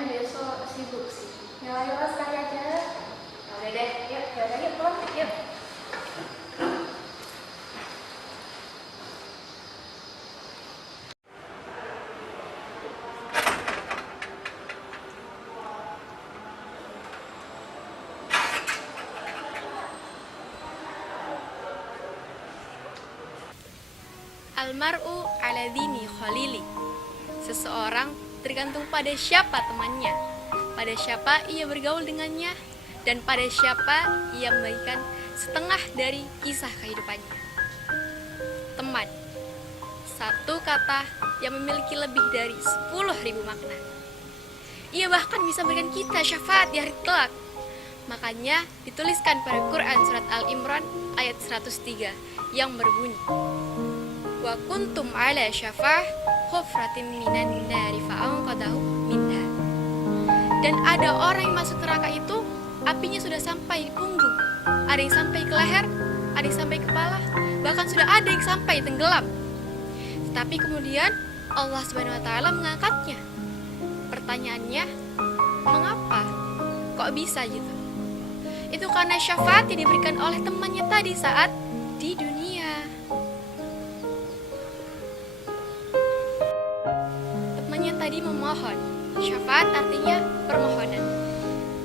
kan besok sibuk sih. Ya ayo sekali aja. Ya udah deh, yuk, ya udah yuk pulang, yuk. Almar'u ala dini khalili. Seseorang tergantung pada siapa temannya, pada siapa ia bergaul dengannya, dan pada siapa ia membagikan setengah dari kisah kehidupannya. Teman, satu kata yang memiliki lebih dari 10.000 makna. Ia bahkan bisa memberikan kita syafaat di hari kelak. Makanya dituliskan pada Quran surat Al-Imran ayat 103 yang berbunyi, wa kuntum ala syafah hufratin minan nari fa'anqadahu minha. Dan ada orang yang masuk neraka itu apinya sudah sampai di punggung, ada yang sampai ke leher, ada yang sampai kepala, bahkan sudah ada yang sampai tenggelam. Tetapi kemudian Allah Subhanahu wa taala mengangkatnya. Pertanyaannya, mengapa? Kok bisa gitu? Itu karena syafaat yang diberikan oleh temannya tadi saat di dunia. Temannya tadi memohon. Syafaat artinya permohonan.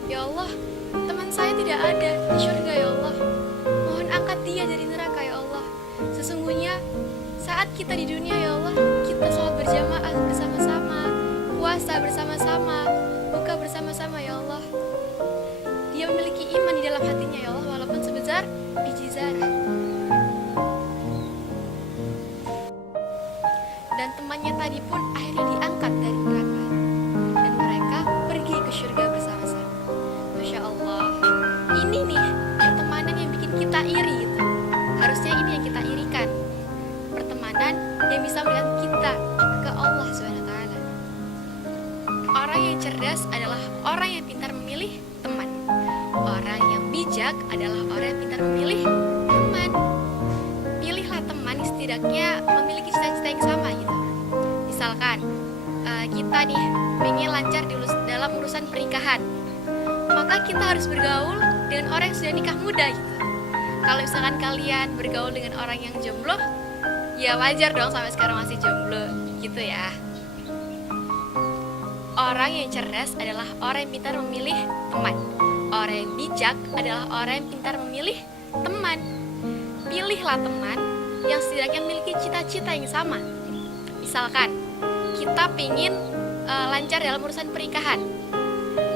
Ya Allah, teman saya tidak ada di surga ya Allah. Mohon angkat dia dari neraka ya Allah. Sesungguhnya saat kita di dunia ya Allah, kita sholat berjamaah bersama-sama, puasa bersama-sama, buka bersama-sama ya Allah. Dia memiliki iman di dalam hatinya ya Allah, walaupun sebesar biji zarah. Dan temannya tadi pun akhirnya diangkat dari neraka, dan mereka pergi ke surga bersama-sama. Masya Allah, ini nih pertemanan yang bikin kita iri gitu. Harusnya ini yang kita irikan, pertemanan yang bisa melihat kita ke Allah SWT. Orang yang cerdas adalah orang yang pintar memilih teman. Orang yang bijak adalah orang yang pintar memilih teman. Pilihlah teman yang setidaknya memiliki cita-cita yang sama gitu. Misalkan kita nih ingin lancar dalam urusan pernikahan, maka kita harus bergaul dengan orang yang sudah nikah muda gitu. Kalau misalkan kalian bergaul dengan orang yang jomblo, ya wajar dong sampai sekarang masih jomblo gitu ya. Orang yang cerdas adalah orang yang pintar memilih teman. Orang yang bijak adalah orang yang pintar memilih teman. Pilihlah teman yang setidaknya memiliki cita-cita yang sama. Misalkan kita pingin lancar dalam urusan pernikahan,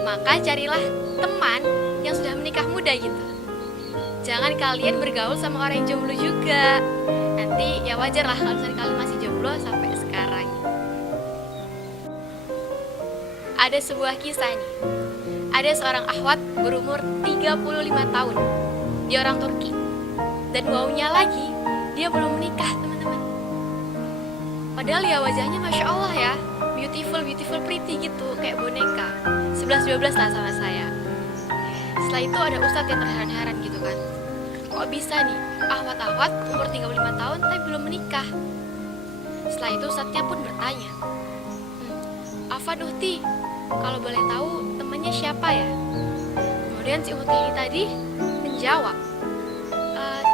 maka carilah teman yang sudah menikah muda gitu. Jangan kalian bergaul sama orang yang jomblo juga. Nanti ya wajar lah kalau misalnya kalian masih jomblo sampai sekarang. Ada sebuah kisah nih. Ada seorang akhwat berumur 35 tahun. Dia orang Turki. Dan wownya lagi, dia belum menikah, teman-teman. Padahal ya wajahnya Masya Allah ya, beautiful pretty gitu, kayak boneka. 11-12 lah sama saya. Setelah itu ada ustadz yang terheran-heran gitu kan. Kok bisa nih, akhwat-akhwat umur 35 tahun tapi belum menikah? Setelah itu ustadznya pun bertanya, Afan Uhti, kalau boleh tahu temannya siapa ya? Kemudian si Uhti ini tadi menjawab,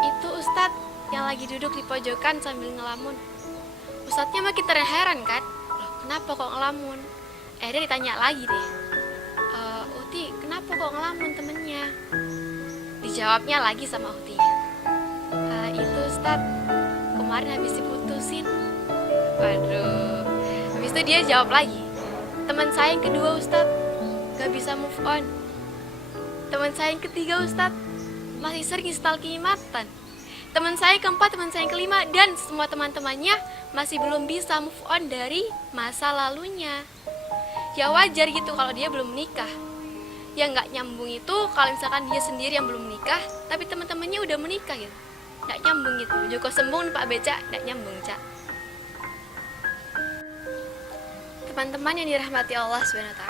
itu ustadz yang lagi duduk di pojokan sambil ngelamun. Ustadznya makin terheran kan, loh kenapa kok ngelamun? Dia ditanya lagi deh, Uhti kenapa kok ngelamun temennya? Dijawabnya lagi sama Uhti, itu ustadz kemarin habis diputusin. Waduh, habis itu dia jawab lagi, teman saya yang kedua ustadz gak bisa move on. Teman saya yang ketiga ustadz masih sering stalking mantan. Teman saya yang keempat, teman saya yang kelima, dan semua teman-temannya masih belum bisa move on dari masa lalunya. Ya wajar gitu kalau dia belum menikah. Yang gak nyambung itu kalau misalkan dia sendiri yang belum menikah tapi teman-temannya udah menikah gitu. Gak nyambung gitu. Joko sembung Pak Beca, gak nyambung Cak. Teman-teman yang dirahmati Allah SWT,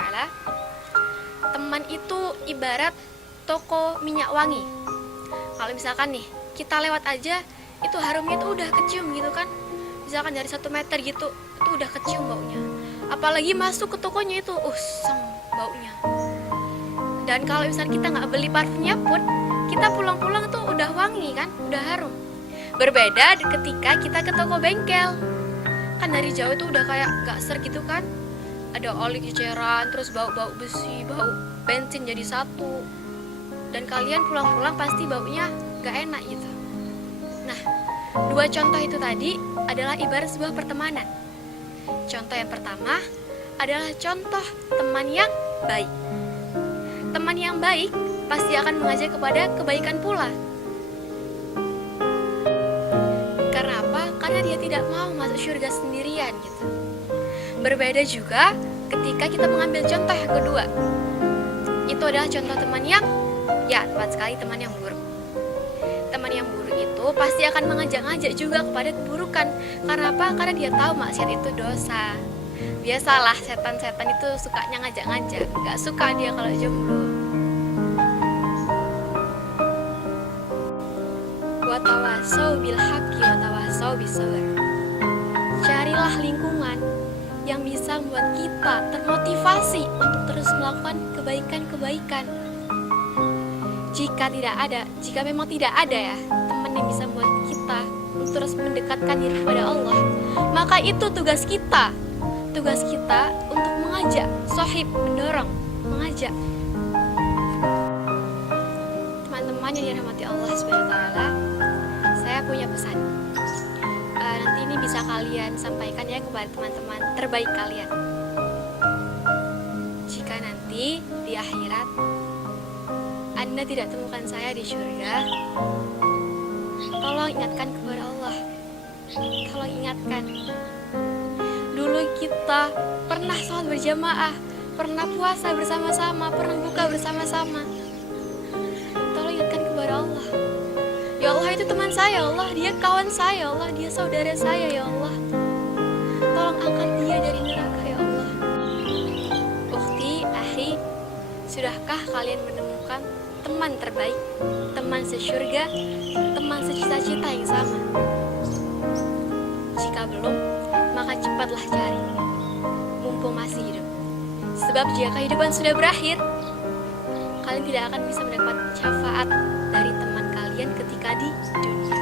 teman itu ibarat toko minyak wangi. Kalau misalkan nih kita lewat aja, itu harumnya tuh udah kecium gitu kan. Misalkan dari 1 meter gitu, itu udah kecium baunya. Apalagi masuk ke tokonya itu, sang baunya. Dan kalau misalnya kita nggak beli parfumnya pun, kita pulang-pulang tuh udah wangi kan, udah harum. Berbeda ketika kita ke toko bengkel. Kan dari jauh itu udah kayak gak ser gitu kan. Ada oli ceceran, terus bau-bau besi, bau bensin jadi satu. Dan kalian pulang-pulang pasti baunya gak enak gitu. Nah, dua contoh itu tadi adalah ibarat sebuah pertemanan. Contoh yang pertama adalah contoh teman yang baik. Teman yang baik pasti akan mengajak kepada kebaikan pula. Karena apa? Karena dia tidak mau masuk surga sendirian gitu. Berbeda juga ketika kita mengambil contoh yang kedua. Itu adalah contoh teman yang, ya tepat sekali, teman yang buruk. Teman yang buruk itu pasti akan mengajak-ngajak juga kepada keburukan. Karena apa? Karena dia tahu maksiat itu dosa. Biasalah setan-setan itu sukanya ngajak-ngajak, gak suka dia kalau jomblo. Watawasau bil haqqi watawasau bisabr. Carilah lingkungan yang bisa membuat kita termotivasi untuk terus melakukan kebaikan-kebaikan. Jika memang tidak ada ya teman yang bisa membuat kita untuk terus mendekatkan diri kepada Allah, maka itu tugas kita untuk mengajak, sohib, mendorong, mengajak. Teman-teman yang dirahmati Allah Subhanahu wa taala, saya punya pesan. Nanti ini bisa kalian sampaikan ya kepada teman-teman terbaik kalian. Jika nanti di akhirat Anda tidak temukan saya di surga, tolong ingatkan kepada Allah. Tolong ingatkan. Dulu kita pernah sholat berjamaah, pernah puasa bersama-sama, pernah buka bersama-sama. Tolong ingatkan kepada Allah. Ya Allah, itu teman saya, ya Allah, dia kawan saya, ya Allah, dia saudara saya, ya Allah. Tolong angkat dia dari neraka, ya Allah. Ukhti, akhi, sudahkah kalian menemukan teman terbaik, teman sesurga, teman secita-cita yang sama? Jika belum, maka cepatlah cari, mumpung masih hidup. Sebab jika kehidupan sudah berakhir, kalian tidak akan bisa mendapat syafaat dari teman kalian ketika di dunia.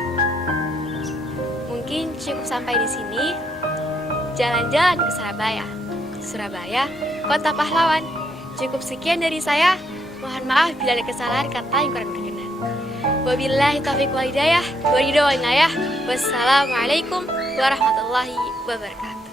Mungkin cukup sampai di sini. Jalan-jalan ke Surabaya, kota pahlawan. Cukup sekian dari saya. Mohon maaf bila ada kesalahan kata yang kurang berkenan. Wabillahi taufiq wal hidayah. Wassalamualaikum warahmatullahi wabarakatuh.